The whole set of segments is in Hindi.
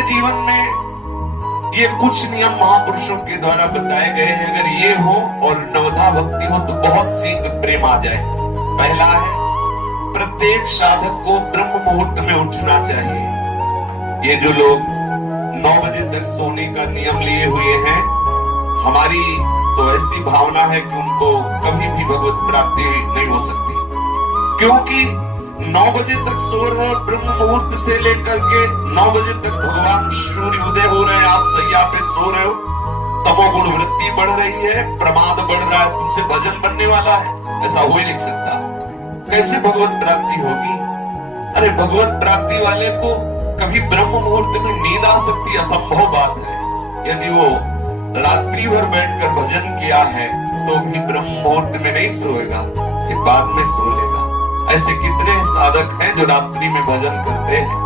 हमारे जीवन में ये कुछ नियम महापुरुषों के द्वारा बताए गए हैं। अगर ये हो और नवधा भक्ति हो तो बहुत शीघ्र प्रेम आ जाए। पहला है, प्रत्येक साधक को ब्रह्म मुहूर्त में उठना चाहिए। ये जो लोग 9 बजे तक सोने का नियम लिए हुए हैं, हमारी तो ऐसी भावना है कि उनको कभी भी भगवत प्राप्ति नहीं हो सकती, क्योंकि 9 बजे तक सो रहे हैं। ब्रह्म मुहूर्त से लेकर के 9 बजे तक भगवान सूर्य उदय हो रहे हैं, आप सैया पे सो रहे हो, तमोगुण वृत्ति बढ़ रही है, प्रमाद बढ़ रहा है, तुमसे भजन बनने वाला है, ऐसा हो ही नहीं सकता। कैसे भगवत प्राप्ति होगी? अरे भगवत प्राप्ति वाले को कभी ब्रह्म मुहूर्त में नींद आ सकती, असंभव बात है। यदि वो रात्रि भर बैठकर भजन किया है तो भी ब्रह्म मुहूर्त में नहीं सोएगा, फिर बाद में सो लेगा। ऐसे कितने साधक हैं जो रात्रि में भजन करते हैं।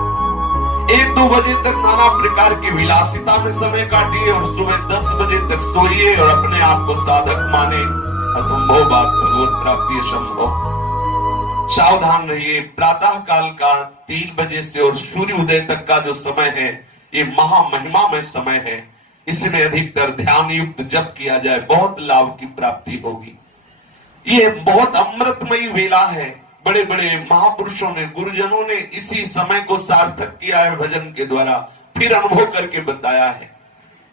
1-2 बजे तक नाना प्रकार की विलासिता में समय काटिए और सुबह 10 बजे तक सोइए और अपने आप को साधक माने, असंभव बात, भगवत प्राप्ति असंभव। सावधान रहिए। प्रातः काल का 3 बजे से और सूर्य उदय तक का जो समय है, ये महामहिमामय समय है। इसमें अधिकतर ध्यान युक्त जप किया जाए, बहुत लाभ की प्राप्ति होगी। ये बहुत अमृतमयी वेला है। बड़े बड़े महापुरुषों ने, गुरुजनों ने इसी समय को सार्थक किया है भजन के द्वारा, फिर अनुभव करके बताया है।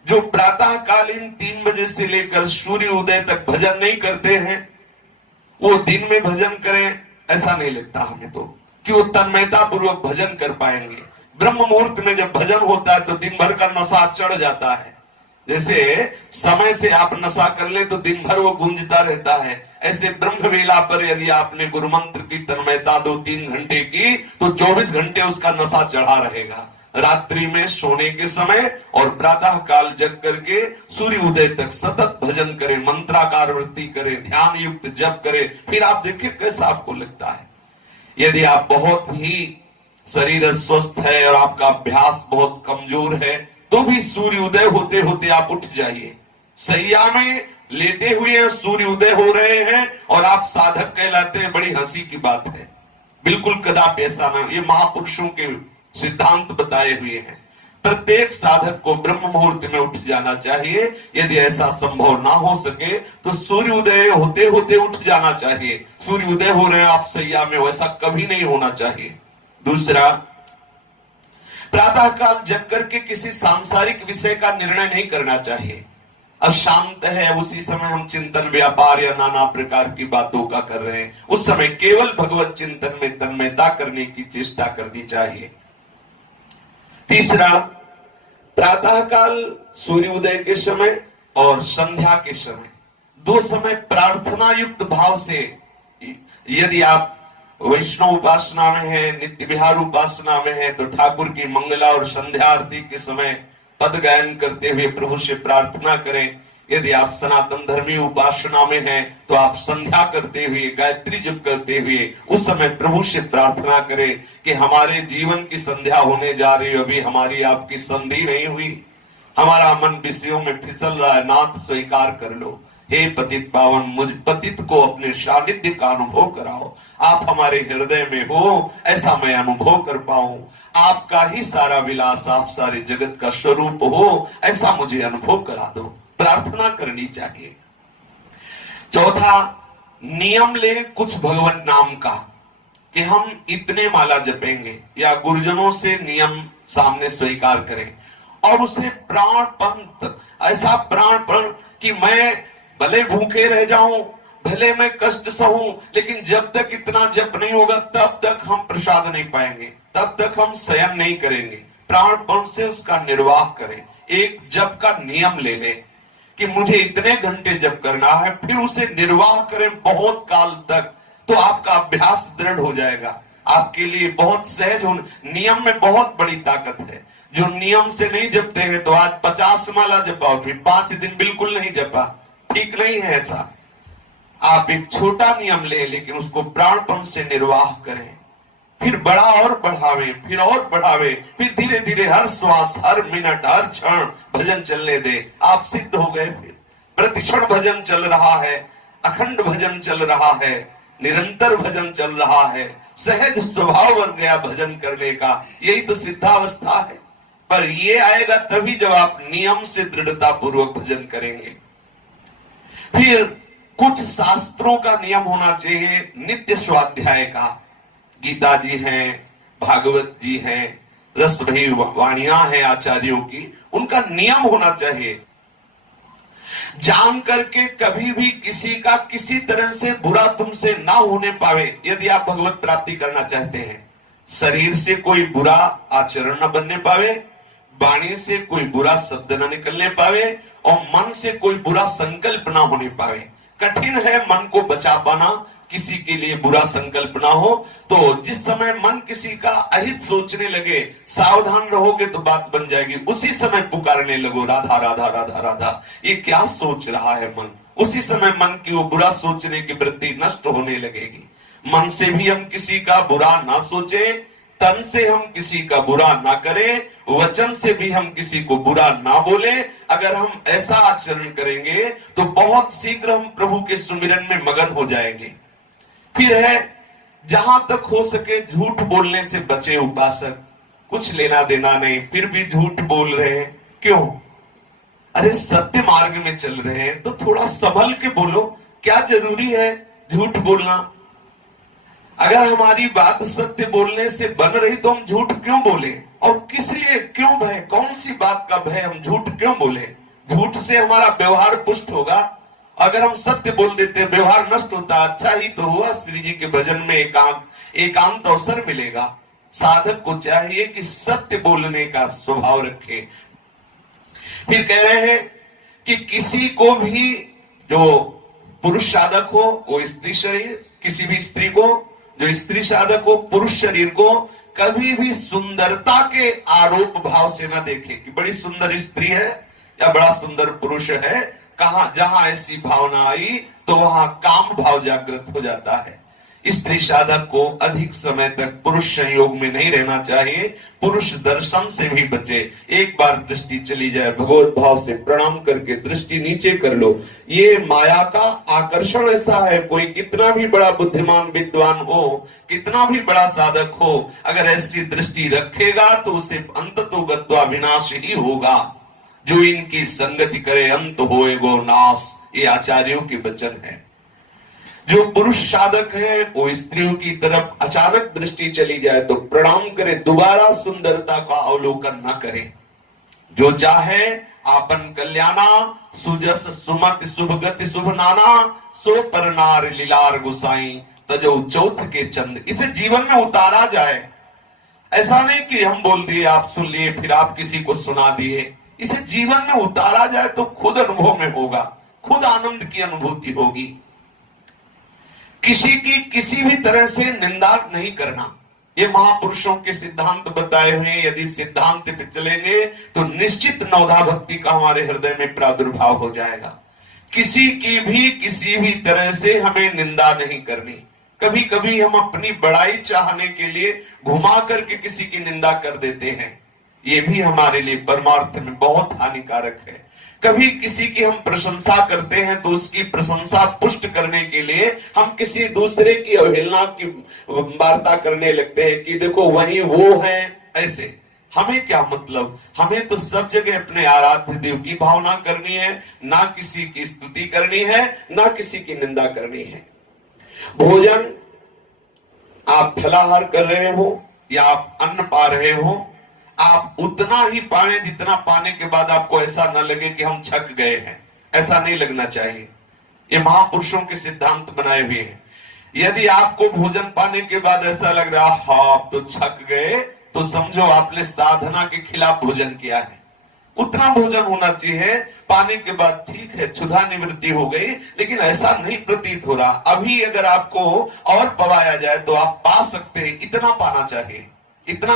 जो प्रातः कालीन 3 बजे से लेकर सूर्य उदय तक भजन नहीं करते हैं, वो दिन में भजन करें ऐसा नहीं लगता हमें तो, कि वो तन्मयता पूर्वक भजन कर पाएंगे। ब्रह्म मुहूर्त में जब भजन होता है तो दिन भर का नशा चढ़ जाता है। जैसे समय से आप नशा कर ले तो दिन भर वो गूंजता रहता है, ऐसे ब्रह्म वेला पर यदि आपने गुरु मंत्र की तन्मयता 2-3 घंटे की तो 24 घंटे उसका नशा चढ़ा रहेगा। रात्रि में सोने के समय और प्रातः काल जग करके सूर्य उदय तक सतत भजन करें, मंत्राकार वृत्ति करें, ध्यान युक्त जप करें, फिर आप देखिए कैसा आपको लगता है। यदि आप बहुत ही शरीर स्वस्थ है और आपका अभ्यास बहुत कमजोर है तो भी सूर्य उदय होते होते आप उठ जाइए। सैया में लेटे हुए हैं, सूर्य उदय हो रहे हैं और आप साधक कहलाते हैं, बड़ी हंसी की बात है। बिल्कुल कदापि ऐसा ना, ये महापुरुषों के सिद्धांत बताए हुए हैं। प्रत्येक साधक को ब्रह्म मुहूर्त में उठ जाना चाहिए। यदि ऐसा संभव ना हो सके तो सूर्य उदय होते होते उठ जाना चाहिए। सूर्य उदय हो रहे हैं, आप सैया में, वैसा कभी नहीं होना चाहिए। दूसरा, प्रातः काल जग करके किसी सांसारिक विषय का निर्णय नहीं करना चाहिए। अब शांत है, उसी समय हम चिंतन, व्यापार या नाना प्रकार की बातों का कर रहे हैं, उस समय केवल भगवत चिंतन में तन्मयता करने की चेष्टा करनी चाहिए। तीसरा, प्रातः काल सूर्योदय के समय और संध्या के समय, 2 समय प्रार्थना युक्त भाव से, यदि आप वैष्णव उपासना में है, नित्य विहार उपासना में है, तो ठाकुर की मंगला और संध्या आरती के समय पद गायन करते हुए प्रभु से प्रार्थना करें। यदि आप सनातन धर्मी उपासना में हैं तो आप संध्या करते हुए, गायत्री जप करते हुए उस समय प्रभु से प्रार्थना करें कि हमारे जीवन की संध्या होने जा रही है, अभी हमारी आपकी संधि नहीं हुई, हमारा मन विषयों में फिसल रहा है, नाथ स्वीकार कर लो। हे पतित पावन, मुझ पतित को अपने सानिध्य का अनुभव कराओ। आप हमारे हृदय में हो, ऐसा मैं अनुभव कर पाऊं। आपका ही सारा विलास, आप सारे जगत का स्वरूप हो, ऐसा मुझे अनुभव करा दो। प्रार्थना करनी चाहिए। चौथा, नियम ले कुछ भगवत नाम का, कि हम इतने माला जपेंगे, या गुरुजनों से नियम सामने स्वीकार करें और उसे प्राणपंत, ऐसा प्राणपण कि मैं भले भूखे रह जाऊं, भले मैं कष्ट सहूं, लेकिन जब तक इतना जप नहीं होगा तब तक हम प्रसाद नहीं पाएंगे, तब तक हम शयन नहीं करेंगे। प्राणपण से उसका निर्वाह करें। एक जप का नियम ले लें कि मुझे इतने घंटे जप करना है, फिर उसे निर्वाह करें बहुत काल तक, तो आपका अभ्यास दृढ़ हो जाएगा। आपके लिए बहुत सहज हो। नियम में बहुत बड़ी ताकत है। जो नियम से नहीं जपते हैं तो आज 50 माला जपाओ, फिर 5 दिन बिल्कुल नहीं जपा, ठीक नहीं है ऐसा। आप एक छोटा नियम ले, लेकिन उसको प्राणपण से निर्वाह करें, फिर बड़ा और बढ़ावे, फिर और बढ़ावे, फिर धीरे धीरे हर श्वास, हर मिनट, हर क्षण भजन चलने दे। आप सिद्ध हो गए। फिर प्रतिक्षण भजन चल रहा है, अखंड भजन चल रहा है, निरंतर भजन चल रहा है, सहज स्वभाव बन गया भजन करने का। यही तो सिद्धावस्था है। पर ये आएगा तभी जब आप नियम से दृढ़ता पूर्वक भजन करेंगे। फिर कुछ शास्त्रों का नियम होना चाहिए, नित्य स्वाध्याय का। गीता जी हैं, भागवत जी हैं, रस भरी वाणियां हैं आचार्यों की, उनका नियम होना चाहिए। जान करके कभी भी किसी का किसी तरह से बुरा तुमसे ना होने पावे। यदि आप भगवत प्राप्ति करना चाहते हैं, शरीर से कोई बुरा आचरण न बनने पावे, वाणी से कोई बुरा शब्द न निकलने पावे, और मन से कोई बुरा संकल्प ना होने पावे। कठिन है मन को बचा पाना, किसी के लिए बुरा संकल्प ना हो। तो जिस समय मन किसी का अहित सोचने लगे, सावधान रहोगे तो बात बन जाएगी। उसी समय पुकारने लगो, राधा राधा राधा राधा, ये क्या सोच रहा है मन। उसी समय मन की वो बुरा सोचने की वृत्ति नष्ट होने लगेगी। मन से भी हम किसी का बुरा ना सोचे, तन से हम किसी का बुरा ना करें, वचन से भी हम किसी को बुरा ना बोले। अगर हम ऐसा आचरण करेंगे तो बहुत शीघ्र हम प्रभु के सुमिरन में मगन हो जाएंगे। फिर है, जहां तक हो सके झूठ बोलने से बचे उपासक। कुछ लेना देना नहीं, फिर भी झूठ बोल रहे हैं, क्यों? अरे सत्य मार्ग में चल रहे हैं तो थोड़ा संभल के बोलो। क्या जरूरी है झूठ बोलना? अगर हमारी बात सत्य बोलने से बन रही तो हम झूठ क्यों बोले? और किस लिए, क्यों भय? कौन सी बात का भय? हम झूठ क्यों बोले? झूठ से हमारा व्यवहार पुष्ट होगा। अगर हम सत्य बोल देते, व्यवहार नष्ट होता। अच्छा ही तो हुआ, श्री जी के भजन में एकांत अवसर मिलेगा। साधक को चाहिए कि सत्य बोलने का स्वभाव रखे। फिर कह रहे हैं कि किसी को भी, जो पुरुष साधक हो वो स्त्री शरीर, किसी भी स्त्री को, जो स्त्री साधक हो पुरुष शरीर को, कभी भी सुंदरता के आरोप भाव से ना देखे कि बड़ी सुंदर स्त्री है या बड़ा सुंदर पुरुष है। कहां जहां ऐसी भावना आई तो वहां काम भाव जागृत हो जाता है। स्त्री साधक को अधिक समय तक पुरुष संयोग में नहीं रहना चाहिए। पुरुष दर्शन से भी बचे। एक बार दृष्टि चली जाए, भगवत भाव से प्रणाम करके दृष्टि नीचे कर लो। ये माया का आकर्षण ऐसा है, कोई कितना भी बड़ा बुद्धिमान विद्वान हो, कितना भी बड़ा साधक हो, अगर ऐसी दृष्टि रखेगा तो उसे अंततो गत्वा विनाश ही होगा। जो इनकी संगति करे अंत होएगो नाश, ये आचार्यों के वचन है। जो पुरुष साधक है वो स्त्रियों की तरफ अचानक दृष्टि चली जाए तो प्रणाम करे, दोबारा सुंदरता का अवलोकन न करे। जो चाहे आपन कल्याणा, सुजस सुमति शुभ गति शुभ नाना, सो पर नार लीलार गुसाई, तजो चौथ के चंद। इसे जीवन में उतारा जाए। ऐसा नहीं कि हम बोल दिए, आप सुन लिए, फिर आप किसी को सुना दिए। इसे जीवन में उतारा जाए तो खुद अनुभव में होगा, खुद आनंद की अनुभूति होगी। किसी की किसी भी तरह से निंदा नहीं करना, ये महापुरुषों के सिद्धांत बताए हुए। यदि सिद्धांत पे चलेंगे तो निश्चित नवधा भक्ति का हमारे हृदय में प्रादुर्भाव हो जाएगा। किसी की भी किसी भी तरह से हमें निंदा नहीं करनी। कभी कभी हम अपनी बड़ाई चाहने के लिए घुमा करके किसी की निंदा कर देते हैं, ये भी हमारे लिए परमार्थ में बहुत हानिकारक है। कभी किसी की हम प्रशंसा करते हैं तो उसकी प्रशंसा पुष्ट करने के लिए हम किसी दूसरे की अवहेलना की वार्ता करने लगते हैं कि देखो वही वो है। ऐसे हमें क्या मतलब? हमें तो सब जगह अपने आराध्य देव की भावना करनी है, ना किसी की स्तुति करनी है, ना किसी की निंदा करनी है। भोजन आप फलाहार कर रहे हो या आप अन्न पा रहे हो, आप उतना ही पाए जितना पाने के बाद आपको ऐसा न लगे कि हम छक गए हैं। ऐसा नहीं लगना चाहिए। ये महापुरुषों के सिद्धांत बनाए हुए हैं। यदि आपको भोजन पाने के बाद ऐसा लग रहा हाँ आप तो छक गए, तो समझो आपने साधना के खिलाफ भोजन किया है। उतना भोजन होना चाहिए, पाने के बाद ठीक है क्षुधा निवृत्ति हो गई, लेकिन ऐसा नहीं प्रतीत हो रहा। अभी अगर आपको और पवाया जाए तो आप पा सकते हैं, इतना पाना चाहिए। इतना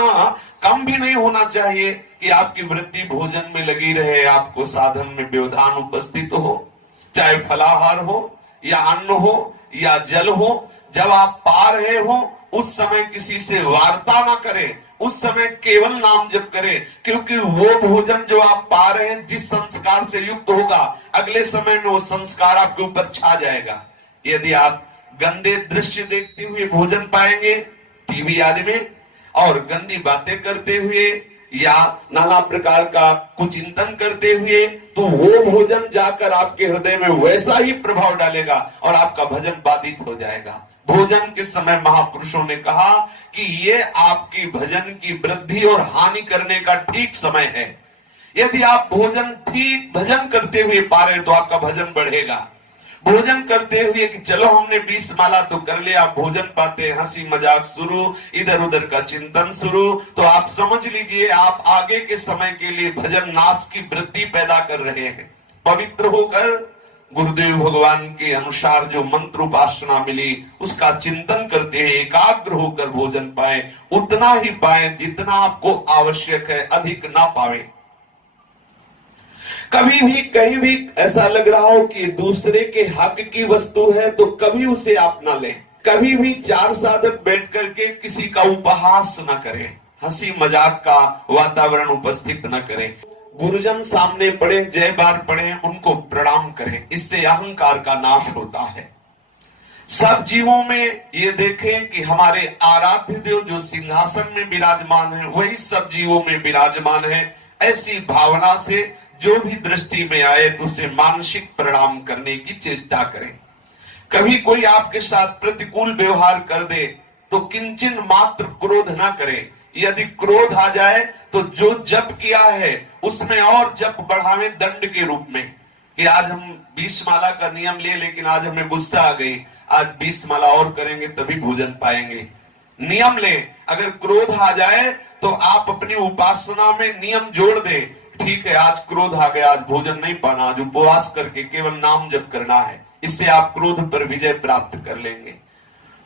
कम भी नहीं होना चाहिए कि आपकी वृत्ति भोजन में लगी रहे, आपको साधन में व्यवधान उपस्थित हो। चाहे फलाहार हो या अन्न हो या जल हो, जब आप पा रहे हो उस समय किसी से वार्ता ना करें, उस समय केवल नाम जप करें, क्योंकि वो भोजन जो आप पा रहे हैं जिस संस्कार से युक्त होगा, अगले समय में वो संस्कार आपके ऊपर छा जाएगा। यदि आप गंदे दृश्य देखते हुए भोजन पाएंगे टीवी आदि में, और गंदी बातें करते हुए या नाना प्रकार का कुचिंतन करते हुए, तो वो भोजन जाकर आपके हृदय में वैसा ही प्रभाव डालेगा और आपका भजन बाधित हो जाएगा। भोजन के समय महापुरुषों ने कहा कि ये आपकी भजन की वृद्धि और हानि करने का ठीक समय है। यदि आप भोजन ठीक भजन करते हुए पा रहे तो आपका भजन बढ़ेगा। भोजन करते हुए कि चलो हमने 20 माला तो कर लिया, भोजन पाते हंसी मजाक शुरू, इधर उधर का चिंतन शुरू, तो आप समझ लीजिए आप आगे के समय के लिए भजन नाश की वृत्ति पैदा कर रहे हैं। पवित्र होकर गुरुदेव भगवान के अनुसार जो मंत्र उपासना मिली उसका चिंतन करते हैं, एकाग्र होकर भोजन पाए, उतना ही पाए जितना आपको आवश्यक है, अधिक ना पावे। कभी भी कहीं भी ऐसा लग रहा हो कि दूसरे के हक की वस्तु है तो कभी उसे आप ना लें। कभी भी चार साधक बैठ करके किसी का उपहास न करें, हंसी मजाक का वातावरण उपस्थित न करें। गुरुजन सामने पड़े, जय बार पड़े, उनको प्रणाम करें, इससे अहंकार का नाश होता है। सब जीवों में ये देखें कि हमारे आराध्य देव जो सिंहासन में विराजमान है वही सब जीवों में विराजमान है। ऐसी भावना से जो भी दृष्टि में आए तो उसे मानसिक प्रणाम करने की चेष्टा करें। कभी कोई आपके साथ प्रतिकूल व्यवहार कर दे तो किंचन मात्र क्रोध ना करें। यदि क्रोध आ जाए तो जो जप किया है उसमें और जप बढ़ावे दंड के रूप में, कि आज हम 20 माला का नियम लिए लेकिन आज हमें गुस्सा आ गई, आज 20 माला और करेंगे तभी भोजन पाएंगे। नियम ले, अगर क्रोध आ जाए तो आप अपनी उपासना में नियम जोड़ दें, ठीक है आज क्रोध आ गया, आज भोजन नहीं पाना, आज उपवास करके केवल नाम जप करना है, इससे आप क्रोध पर विजय प्राप्त कर लेंगे।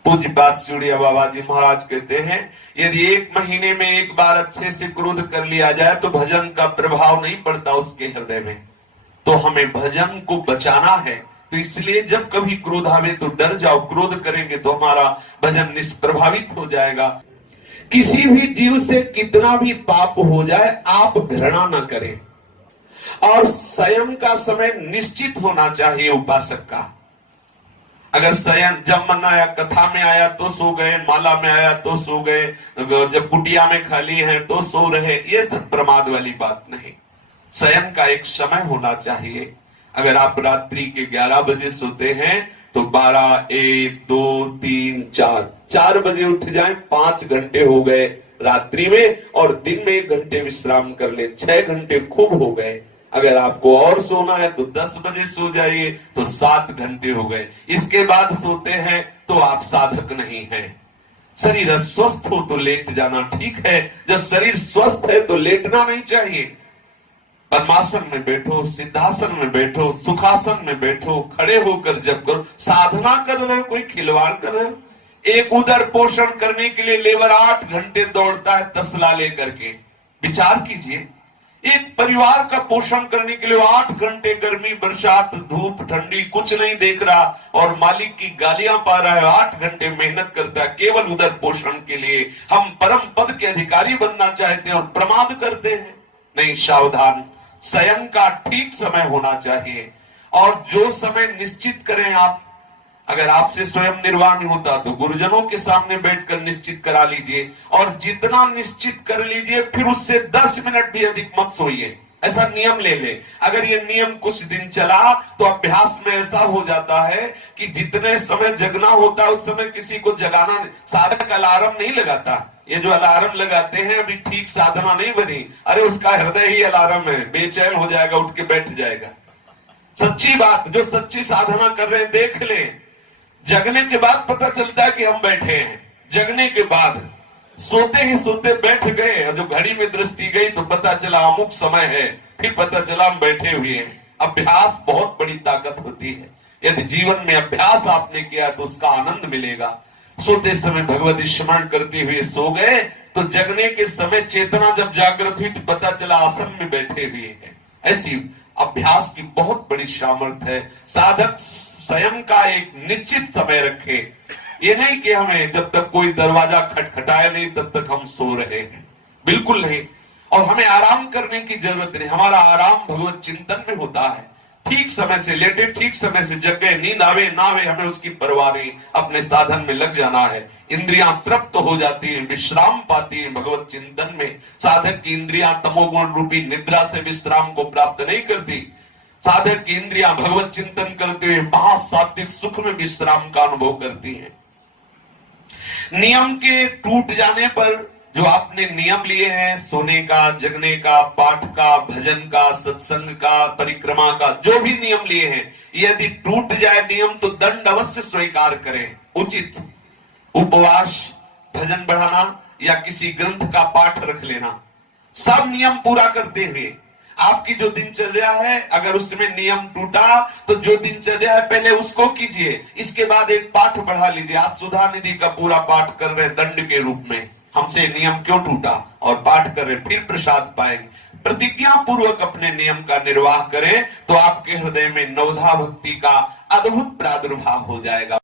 पूज्य बात सूर्य बाबा जी महाराज कहते हैं यदि 1 महीने में एक बार अच्छे से क्रोध कर लिया जाए तो भजन का प्रभाव नहीं पड़ता उसके हृदय में। तो हमें भजन को बचाना है, तो इसलिए जब कभी क्रोध आवे तो डर जाओ, क्रोध करेंगे तो हमारा भजन निष्प्रभावित हो जाएगा। किसी भी जीव से कितना भी पाप हो जाए आप घृणा न करें, और संयम का समय निश्चित होना चाहिए उपासक का। अगर संयम जब मन आया, कथा में आया तो सो गए, माला में आया तो सो गए, जब कुटिया में खाली है तो सो रहे, ये सब प्रमाद वाली बात नहीं। संयम का एक समय होना चाहिए। अगर आप रात्रि के 11 बजे सोते हैं तो 12, 1, 2, 3, 4 बजे उठ जाएं, 5 घंटे हो गए रात्रि में, और दिन में 1 घंटे विश्राम कर ले, 6 घंटे खूब हो गए। अगर आपको और सोना है तो 10 बजे सो जाइए, तो 7 घंटे हो गए। इसके बाद सोते हैं तो आप साधक नहीं हैं। शरीर स्वस्थ हो तो लेट जाना ठीक है, जब शरीर स्वस्थ है तो लेटना नहीं चाहिए। पद्मासन में बैठो, सिद्धासन में बैठो, सुखासन में बैठो, खड़े होकर जप करो। साधना कर रहे हो, कोई खिलवाड़ कर रहे हो। एक उदर पोषण करने के लिए लेबर 8 घंटे दौड़ता है तसला लेकर के, विचार कीजिए। एक परिवार का पोषण करने के लिए 8 घंटे गर्मी बरसात धूप ठंडी कुछ नहीं देख रहा और मालिक की गालियां पा रहा है, 8 घंटे मेहनत करता है केवल उदर पोषण के लिए। हम परम पद के अधिकारी बनना चाहते हैं और प्रमाद करते हैं। नहीं, सावधान, संयम का ठीक समय होना चाहिए, और जो समय निश्चित करें आप। अगर आपसे स्वयं निर्वाह नहीं होता तो गुरुजनों के सामने बैठकर निश्चित करा लीजिए, और जितना निश्चित कर लीजिए फिर उससे 10 मिनट भी अधिक मत सोइए। ऐसा नियम ले ले। अगर ये नियम कुछ दिन चला तो अभ्यास में ऐसा हो जाता है कि जितने समय जगना होता है उस समय किसी को जगाना, साधक अलार्म नहीं लगाता। ये जो अलार्म लगाते हैं अभी ठीक साधना नहीं बनी, अरे उसका हृदय ही अलार्म है, बेचैन हो जाएगा, उठ के बैठ जाएगा। सच्ची बात, जो सच्ची साधना कर रहे हैं देख ले, जगने के बाद पता चलता है कि हम बैठे हैं। जगने के बाद सोते ही सोते बैठ गए, और जो घड़ी में दृष्टि गई तो पता चला अमुक समय है, फिर पता चला हम बैठे हुए हैं। अभ्यास बहुत बड़ी ताकत होती है। यदि जीवन में अभ्यास आपने किया तो उसका आनंद मिलेगा। सोते समय भगवती स्मरण करते हुए सो गए तो जगने के समय चेतना जब जागृत हुई तो पता चला आसन में बैठे हुए हैं। ऐसी अभ्यास की बहुत बड़ी सामर्थ्य है। साधक स्वयं का एक निश्चित समय रखे, ये नहीं कि हमें जब तक कोई दरवाजा खटखटाए नहीं तब तक हम सो रहे हैं, बिल्कुल नहीं। और हमें आराम करने की जरूरत नहीं, हमारा आराम भगवत चिंतन में होता है। ठीक समय से लेटे, ठीक समय से जग गए, नींद आवे ना आवे हमें उसकी परवाह नहीं, अपने साधन में लग जाना है। इंद्रियां तृप्त हो जाती हैं, विश्राम पाती हैं भगवत चिंतन में। साधक की इंद्रियां तमोगुण रूपी निद्रा से विश्राम को प्राप्त नहीं करती। साधक की इंद्रियां भगवत चिंतन करते हुए महासात्विक सुख में विश्राम का अनुभव करती हैं। नियम के टूट जाने पर जो आपने नियम लिए हैं, सोने का, जगने का, पाठ का, भजन का, सत्संग का, परिक्रमा का, जो भी नियम लिए हैं, यदि टूट जाए नियम तो दंड अवश्य स्वीकार करें। उचित उपवास, भजन बढ़ाना या किसी ग्रंथ का पाठ रख लेना, सब नियम पूरा करते हुए आपकी जो दिनचर्या है, अगर उसमें नियम टूटा तो जो दिनचर्या है पहले उसको कीजिए, इसके बाद एक पाठ बढ़ा लीजिए। आज सुधा निधि का पूरा पाठ कर रहे दंड के रूप में, हमसे नियम क्यों टूटा, और पाठ कर रहे फिर प्रसाद पाएंगे। प्रतिज्ञा पूर्वक अपने नियम का निर्वाह करें तो आपके हृदय में नवधा भक्ति का अद्भुत प्रादुर्भाव हो जाएगा।